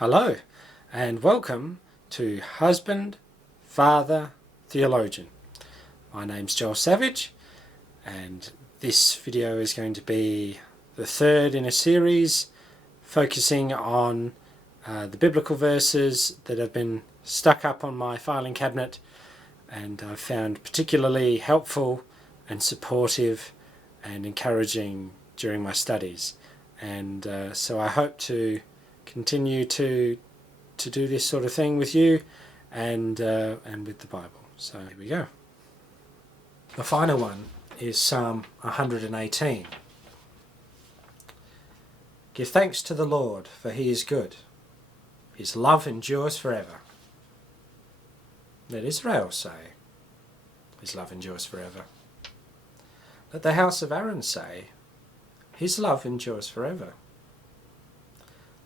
Hello and welcome to Husband, Father, Theologian. My name's Joel Savage and this video is going to be the third in a series focusing on the biblical verses that have been stuck up on my filing cabinet and I've found particularly helpful and supportive and encouraging during my studies. And so I hope to continue to do this sort of thing with you and with the Bible. So here we go. The final one is Psalm 118. Give thanks to the Lord, for he is good. His love endures forever. Let Israel say, his love endures forever. Let the house of Aaron say, his love endures forever.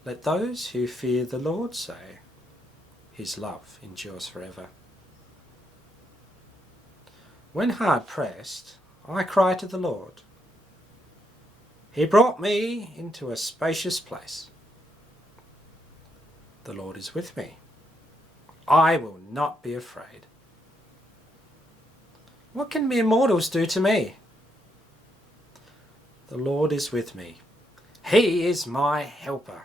Let those who fear the Lord say, his love endures forever. When hard pressed, I cry to the Lord. He brought me into a spacious place. The Lord is with me. I will not be afraid. What can mere mortals do to me? The Lord is with me. He is my helper.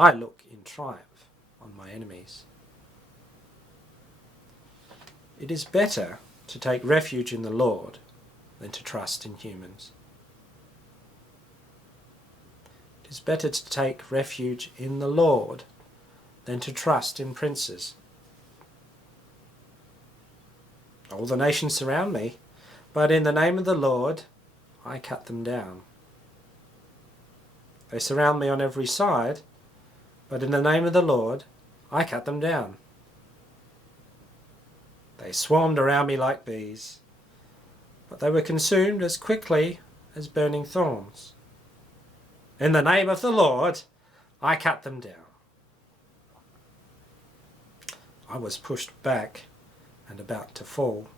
I look in triumph on my enemies. It is better to take refuge in the Lord than to trust in humans. It is better to take refuge in the Lord than to trust in princes. All the nations surround me, but in the name of the Lord I cut them down. They surround me on every side, but in the name of the Lord I cut them down. They swarmed around me like bees, but they were consumed as quickly as burning thorns. In the name of the Lord I cut them down. I was pushed back and about to fall,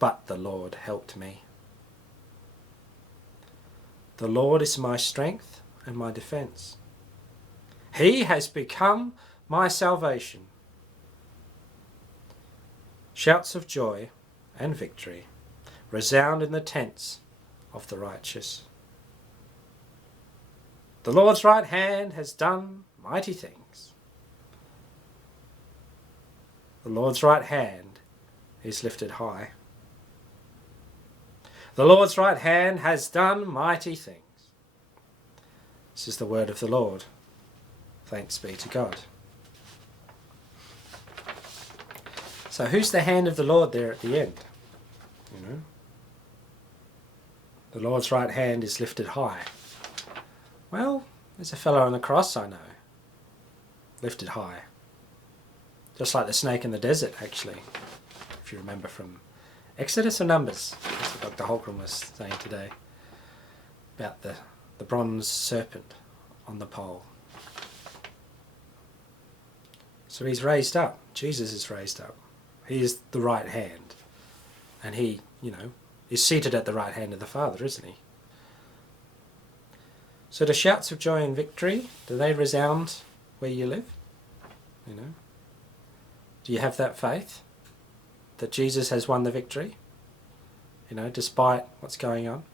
but the Lord helped me. The Lord is my strength and my defense. He has become my salvation. Shouts of joy and victory resound in the tents of the righteous. The Lord's right hand has done mighty things. The Lord's right hand is lifted high. The Lord's right hand has done mighty things. This is the word of the Lord. Thanks be to God. So who's the hand of the Lord there at the end? You know, the Lord's right hand is lifted high. Well, there's a fellow on the cross I know, lifted high. Just like the snake in the desert, actually, if you remember from Exodus or Numbers. That's what Dr. Holcomb was saying today about the bronze serpent on the pole. So he's raised up. Jesus is raised up. He is the right hand. And he, is seated at the right hand of the Father, isn't he? So the shouts of joy and victory, do they resound where you live? Do you have that faith that Jesus has won the victory? Despite what's going on?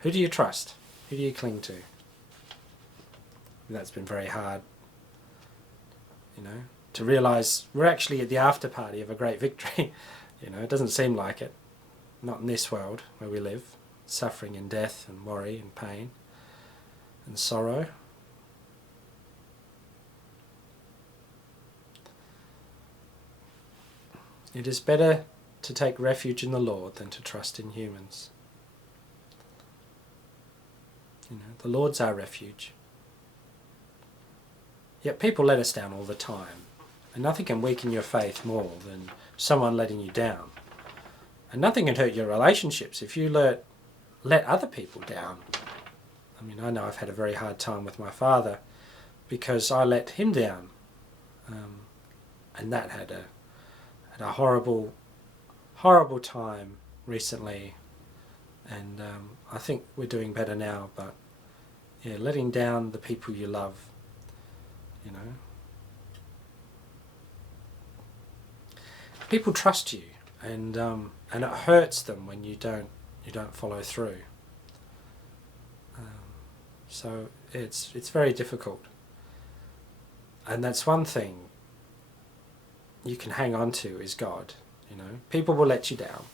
Who do you trust? Who do you cling to? That's been very hard, to realise we're actually at the after party of a great victory. It doesn't seem like it. Not in this world where we live. Suffering and death and worry and pain and sorrow. It is better to take refuge in the Lord than to trust in humans. The Lord's our refuge. Yet people let us down all the time. And nothing can weaken your faith more than someone letting you down. And nothing can hurt your relationships if you let other people down. I know I've had a very hard time with my father because I let him down. And that had a horrible time recently. And I think we're doing better now, but letting down the people you love, you know. People trust you, and it hurts them when you don't follow through. So it's very difficult, and that's one thing you can hang on to is God. You know, people will let you down.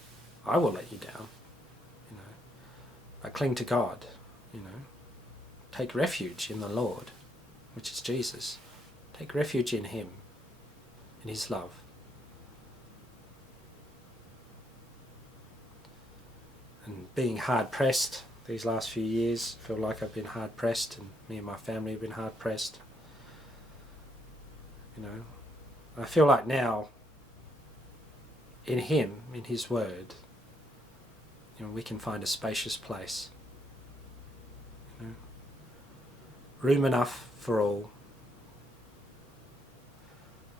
I will let you down. You know, but cling to God. You know, take refuge in the Lord, which is Jesus. Take refuge in Him, in His love. And being hard pressed these last few years, I feel like I've been hard pressed, and me and my family have been hard pressed. You know, I feel like now, in Him, in His Word, you know, we can find a spacious place. You know, room enough for all.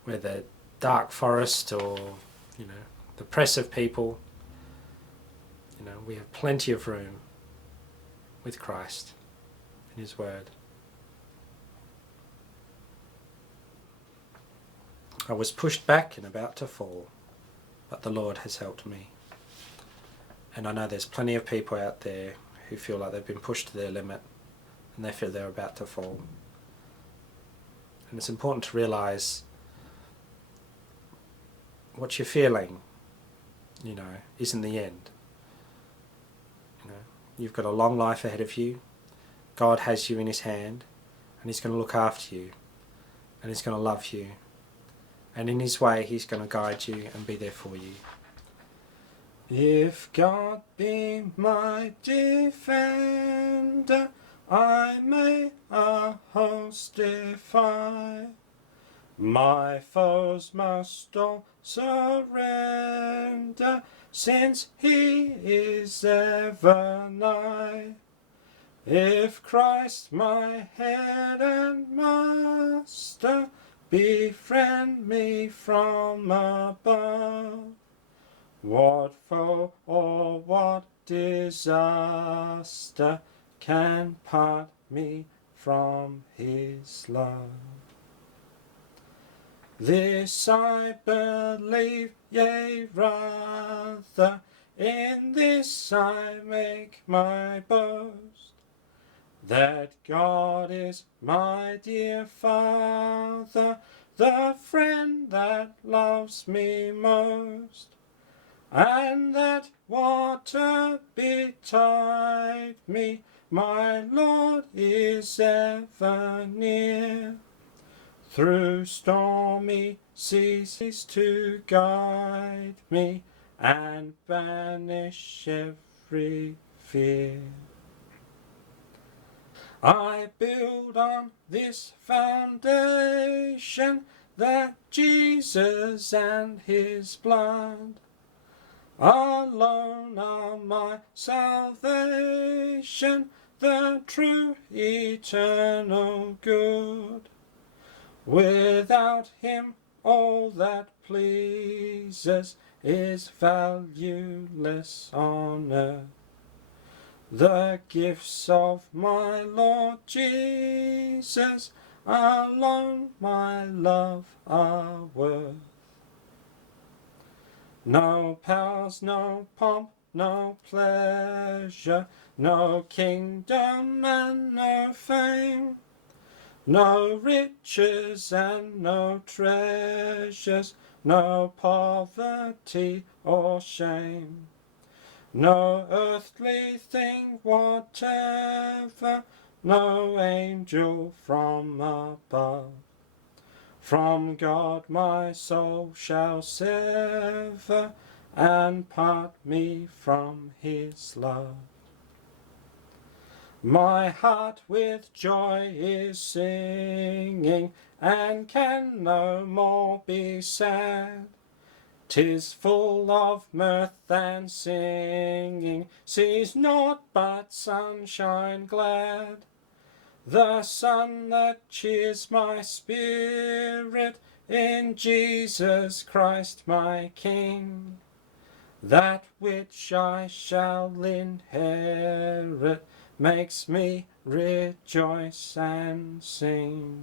Whether dark forest or, you know, the press of people, you know, we have plenty of room with Christ in His Word. I was pushed back and about to fall, but the Lord has helped me. And I know there's plenty of people out there who feel like they've been pushed to their limit and they feel they're about to fall. And it's important to realise what you're feeling, you know, isn't the end. You know, you've got a long life ahead of you. God has you in His hand, and He's going to look after you, and He's going to love you, and in His way He's going to guide you and be there for you. If God be my defender, I may a host defy. My foes must all surrender, since He is ever nigh. If Christ my head and master befriend me from above, what foe or what disaster can part me from His love? This I believe, yea rather, in this I make my boast, that God is my dear Father, the friend that loves me most, and that water betide me, my Lord is ever near. Through stormy seas to guide me and banish every fear. I build on this foundation, that Jesus and His blood alone are my salvation, the true eternal good. Without Him all that pleases is valueless on earth. The gifts of my Lord Jesus alone my love are worth. No powers, no pomp, no pleasure, no kingdom and no fame, no riches and no treasures, no poverty or shame, no earthly thing whatever, no angel from above, from God my soul shall sever, and part me from His love. My heart with joy is singing, and can no more be sad. 'Tis full of mirth and singing, sees naught but sunshine glad. The sun that cheers my spirit in Jesus Christ my King, that which I shall inherit makes me rejoice and sing.